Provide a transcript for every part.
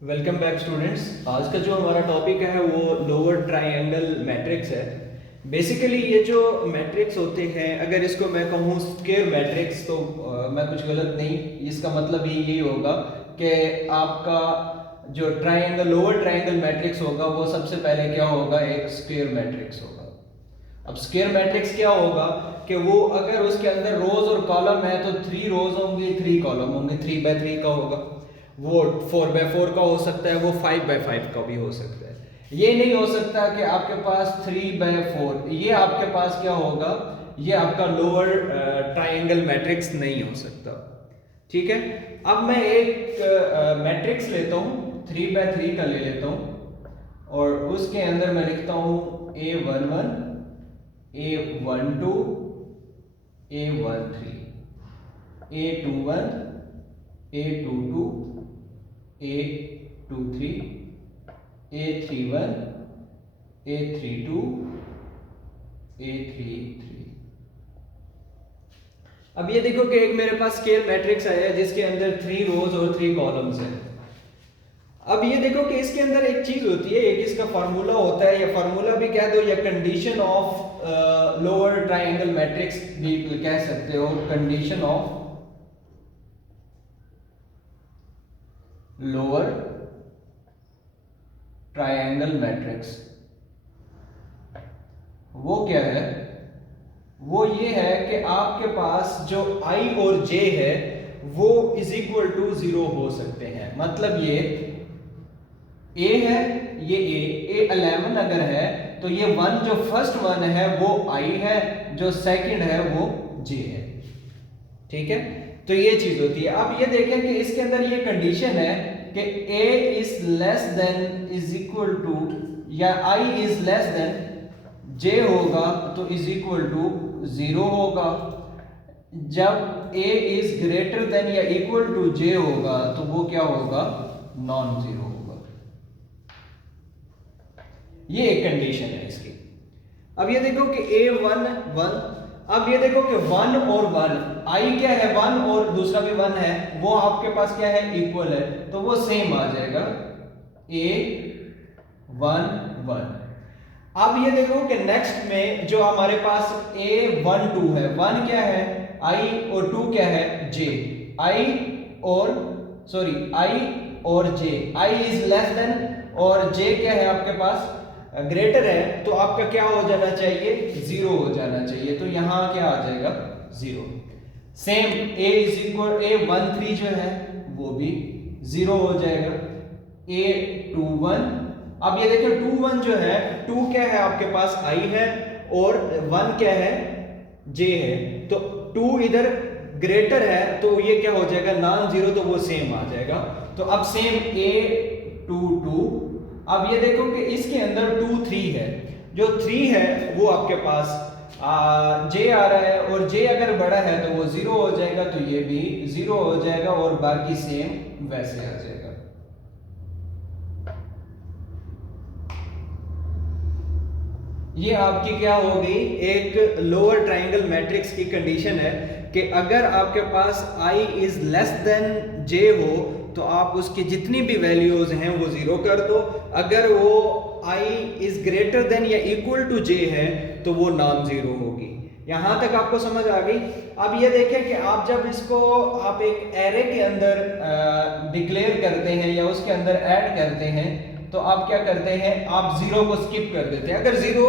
Welcome back students. आज का जो हमारा टॉपिक है वो लोअर ट्रायंगल मैट्रिक्स है। बेसिकली ये जो मैट्रिक्स होते हैं, अगर इसको मैं कहूँ स्क्वायर मैट्रिक्स तो मैं कुछ गलत नहीं, इसका मतलब यही होगा कि आपका जो ट्रायंगल लोअर ट्रायंगल मैट्रिक्स होगा वो सबसे पहले क्या होगा, एक स्क्वायर मैट्रिक्स होगा। अब स्क्वायर मैट्रिक्स क्या होगा कि वो अगर उसके अंदर रोज और कॉलम है तो 3 रोज होंगे 3 कॉलम होंगे, 3 बाय 3 का होगा। वो 4 बाय 4 का हो सकता है, वो 5 बाय 5 का भी हो सकता है। ये नहीं हो सकता कि आपके पास 3 बाय 4, ये आपके पास क्या होगा, ये आपका लोअर ट्रायंगल मैट्रिक्स नहीं हो सकता। ठीक है। अब मैं एक मैट्रिक्स लेता हूँ, 3 बाय 3 का ले लेता हूँ और उसके अंदर मैं लिखता हूँ A11 A12 A13 A21 A22 A23 A31 A32 A33। अब ये देखो कि एक मेरे पास स्केल मैट्रिक्स आया जिसके अंदर 3 रोज और 3 कॉलम्स हैं। अब ये देखो कि इसके अंदर एक चीज होती है, एक इसका फार्मूला होता है, या फार्मूला भी कह दो या condition of lower triangle matrix भी कह सकते हो, condition of lower triangle matrix. वो क्या है, वो ये है कि आपके पास जो I और J है वो इज इक्वल टू 0 हो सकते हैं। मतलब ये A है, ये A11 अगर है तो ये 1 जो फर्स्ट 1 है वो I है, जो सेकंड है वो J है। ठीक है, तो ये चीज होती है। अब ये देखें कि इसके अंदर ये कंडीशन है कि A is less than is equal to, या I is less than J होगा तो इज इक्वल टू 0 होगा। जब A इज ग्रेटर देन या इक्वल टू J होगा तो वो क्या होगा, नॉन जीरो होगा। ये एक कंडीशन है इसकी। अब ये देखो कि A1 1, अब ये देखो कि 1 और 1, I क्या है 1 और दूसरा भी 1 है, वो आपके पास क्या है, इक्वल है, तो वो सेम आ जाएगा A1 1। अब ये देखो कि नेक्स्ट में जो हमारे पास A12 है, 1 क्या है I और 2 क्या है J, I और I और J, I is less then और J क्या है आपके पास ग्रेटर है, तो आपका क्या हो जाना चाहिए, 0 हो जाना चाहिए। तो यहां क्या आ जाएगा, 0। Same A is equal A13 जो है वो भी 0 हो जाएगा। A21, अब ये देखो 21 जो है, 2 क्या है आपके पास I है और 1 क्या है J है, तो 2 इधर ग्रेटर है तो ये क्या हो जाएगा, नॉन जीरो, तो वो सेम आ जाएगा। तो अब सेम A22। अब ये देखो कि इसके अंदर 2 3 है, जो 3 है वो आपके पास J आ रहा है, और J अगर बड़ा है तो वो 0 हो जाएगा, तो ये भी 0 हो जाएगा और बाकी सेम वैसे आ जाएगा। ये आपकी क्या हो गई, एक लोअर ट्रायंगल मैट्रिक्स की कंडीशन है कि अगर आपके पास I is less than J हो तो आप उसकी जितनी भी वैल्यूज हैं वो 0 कर दो। अगर वो I इज ग्रेटर देन या इक्वल टू J है तो वो नॉन जीरो होगी। यहां तक आपको समझ आ गई। अब ये देखें कि आप जब इसको आप एक एरे के अंदर डिक्लेयर करते हैं या उसके अंदर ऐड करते हैं तो आप क्या करते हैं, आप 0 को स्किप कर देते हैं। अगर 0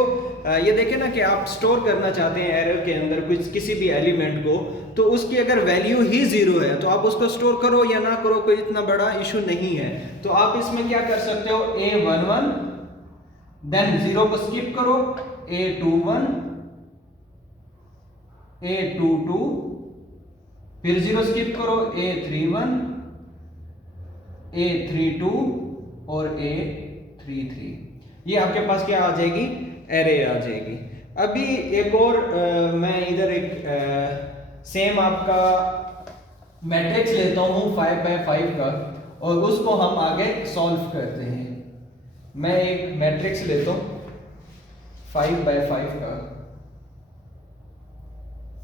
ये देखें ना कि आप स्टोर करना चाहते हैं एरे के अंदर कुछ किसी भी एलिमेंट को, तो उसकी अगर वैल्यू ही 0 है तो आप उसको स्टोर करो या ना करो कोई इतना बड़ा इशू नहीं है। तो आप इसमें क्या कर सकते हो, A11 देन 0 को स्किप करो, A21 A22 फिर 0 स्किप करो, A31 A32 और A33। ये आपके पास क्या आ जाएगी, एरे आ जाएगी। अभी एक और मैं इधर एक सेम आपका मैट्रिक्स लेता हूँ 5 बाय 5 का, और उसको हम आगे सॉल्व करते हैं। मैं एक मैट्रिक्स लेता हूँ 5 बाय 5 का,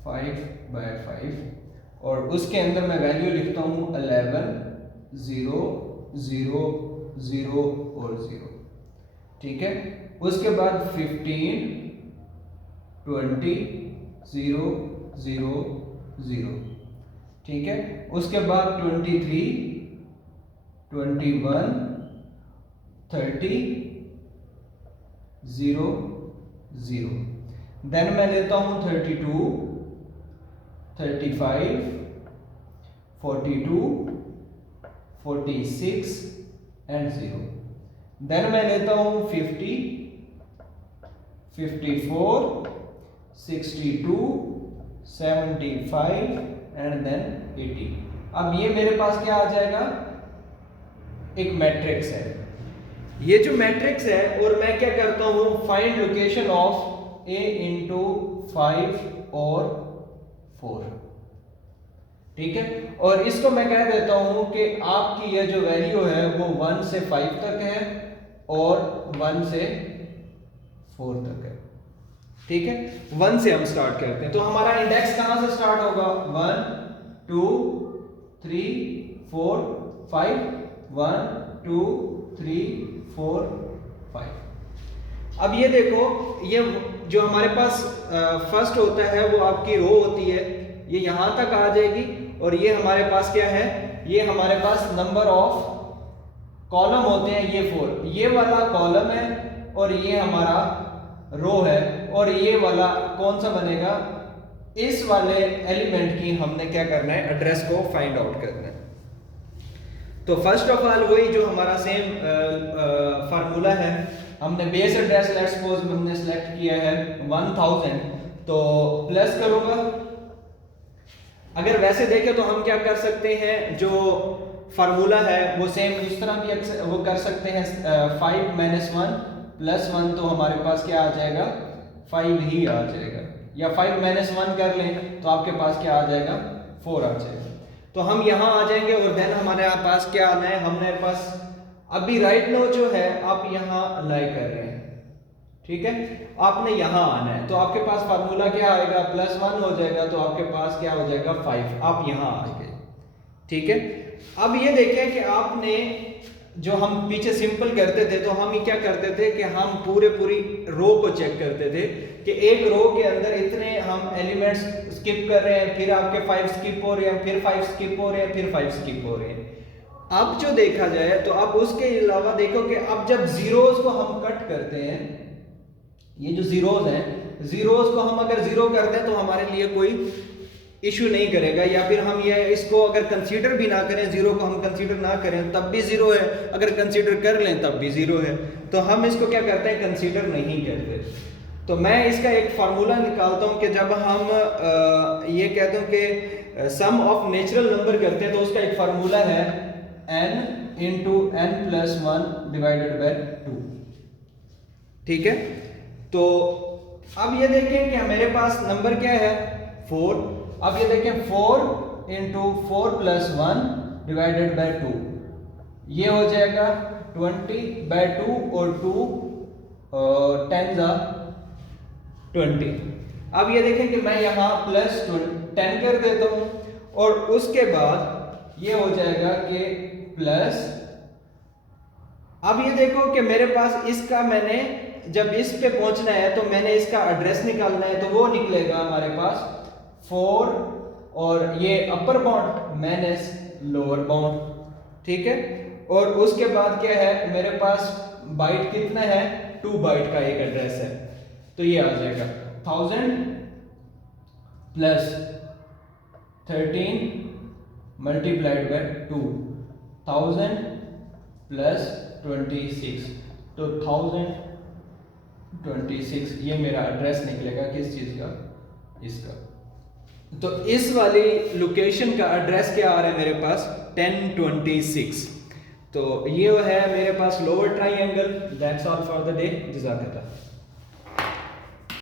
5 बाय 5, और उसके अंदर मैं वैल्यू लिखता हूँ 11 0 0 0 और 0, ठीक है। उसके बाद 15 20 0 0 0, ठीक है। उसके बाद 23 21 30 0 0। देन मैं लेता हूं 32 35 42 46 एंड 0। देन मैं लेता हूं 50 54 62 75 एंड देन 80। अब ये मेरे पास क्या आ जाएगा, एक मैट्रिक्स है। ये जो मैट्रिक्स है, और मैं क्या करता हूं, find location of a into 5 और 4, ठीक है। और इसको मैं कह देता हूं कि आपकी ये जो वैल्यू है वो 1 से 5 तक है और 1 से 4 तक है, ठीक है। 1 से हम स्टार्ट करते हैं, तो हमारा इंडेक्स कहां से स्टार्ट होगा, 1 2 3 4 5, 1 2 3 4 5। अब ये देखो, ये जो हमारे पास फर्स्ट होता है वो आपकी रो होती है, ये यहां तक आ जाएगी। और ये हमारे पास क्या है, ये हमारे पास नंबर ऑफ कॉलम होते हैं, ये 4, ये वाला कॉलम है और ये हमारा रो है। और ये वाला कौन सा बनेगा, इस वाले एलिमेंट की हमने क्या करना है, एड्रेस को फाइंड आउट करना है। तो फर्स्ट ऑफ ऑल वही जो हमारा सेम फार्मूला है, हमने बेस एड्रेस लेट्स सपोज हमने सेलेक्ट किया है 1000, तो प्लस करूंगा। अगर वैसे देखें तो हम क्या कर सकते हैं, जो फार्मूला है वो सेम इस तरह भी वो कर सकते हैं, 5 - 1 + 1, तो हमारे पास क्या आ जाएगा, 5 ही आ जाएगा। या 5 - 1 कर लें तो आपके पास क्या आ जाएगा, 4 आ जाएगा। तो हम यहाँ आ जाएंगे और देन हमारे पास क्या आना है, हमारे पास अभी राइट नाउ जो है आप यहाँ लाई कर रहे हैं, ठीक है। आपने यहाँ आना है तो आपके पास फार्मूला क्या आएगा, +1 हो जाएगा, तो आपके पास क्या हो जाएगा, 5। आप यहाँ आ गए, ठीक है। अब ये देखें कि आपने जो हम पीछे सिंपल करते थे, तो हम ये क्या करते थे कि हम पूरी रो को चेक करते थे कि एक रो के अंदर इतने हम एलिमेंट्स स्किप कर रहे हैं, फिर आपके 5 स्किप हो रहे हैं, फिर 5 स्किप हो रहे हैं, फिर 5 स्किप हो रहे हैं। अब जो देखा जाए तो अब उसके अलावा देखो कि अब जब जीरोस को हम कट करते हैं, ये जो जीरोस हैं, जीरोस को हम अगर 0 कर दें तो हमारे लिए कोई इशू नहीं करेगा, या फिर हम ये इसको अगर कंसीडर भी ना करें, 0 को हम कंसीडर ना करें तब भी 0 है, अगर कंसीडर कर लें तब भी 0 है। तो हम इसको क्या करते हैं, कंसीडर नहीं करते। तो मैं इसका एक फार्मूला निकालता हूं कि जब हम ये कहते हैं कि सम ऑफ नेचुरल नंबर करते हैं, तो उसका एक फार्मूला है n × n + 1 / 2, ठीक है। तो अब ये देखें कि मेरे पास नंबर क्या है, 4। अब ये देखें 4 × 4 + 1 / 2, ये हो जाएगा 20/2 और 2 10 20। अब ये देखें कि मैं यहाँ +10 कर देता हूँ और उसके बाद ये हो जाएगा कि प्लस। अब ये देखो कि मेरे पास इसका मैंने जब इस पे पहुंचना है तो मैंने इसका एड्रेस निकालना है, तो वो निकलेगा हमारे पास 4 और ये upper bound minus lower bound, ठीक है। और उसके बाद क्या है, मेरे पास बाइट कितना है, 2 बाइट का एक एड्रेस है, तो ये आ जाएगा 1000 + 13 × 2, 1000 + 26, तो 1026 ये मेरा एड्रेस निकलेगा किस चीज का, इसका। तो इस वाली लोकेशन का एड्रेस क्या आ रहा है मेरे पास, 1026। तो ये है मेरे पास lower triangle. That's all for the day. जज़ाकल्लाह।